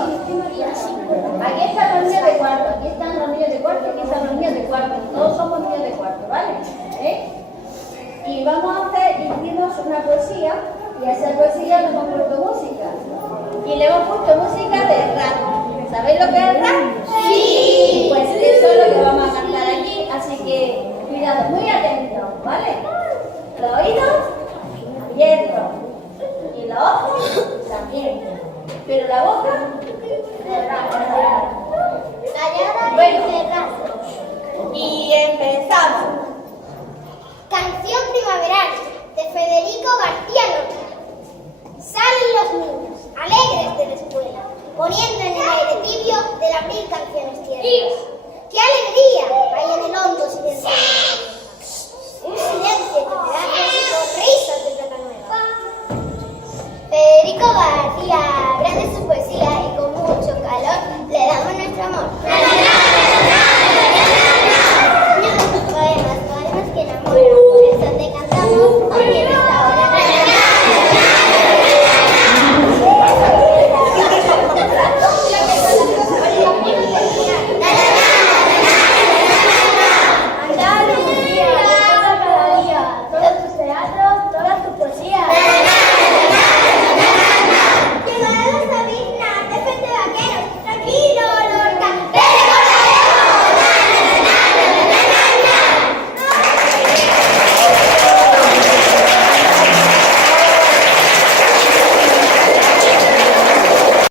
Aquí están los niños de cuarto, aquí están los niños de cuarto, aquí están los niños de cuarto. Todos somos niños de cuarto, ¿vale? Y vamos a hacer, hicimos una poesía, y a esa poesía le hemos puesto música. Y le hemos puesto música de rap. ¿Sabéis lo que es rap? Sí. Pues eso es lo que vamos a cantar aquí, así que cuidado, muy atentos, ¿vale? Los oídos abiertos y los ojos también, pero la boca cerrada. Bueno, y empezamos. Canción primaveral de Federico García Lorca. Salen los niños, alegres de la escuela, poniendo en el aire tibio del abril canciones tiernas. ¡Qué alegría hay en el hondo silencio! Un silencio que te da risas de Placa Nueva. Federico García, grande su poesía.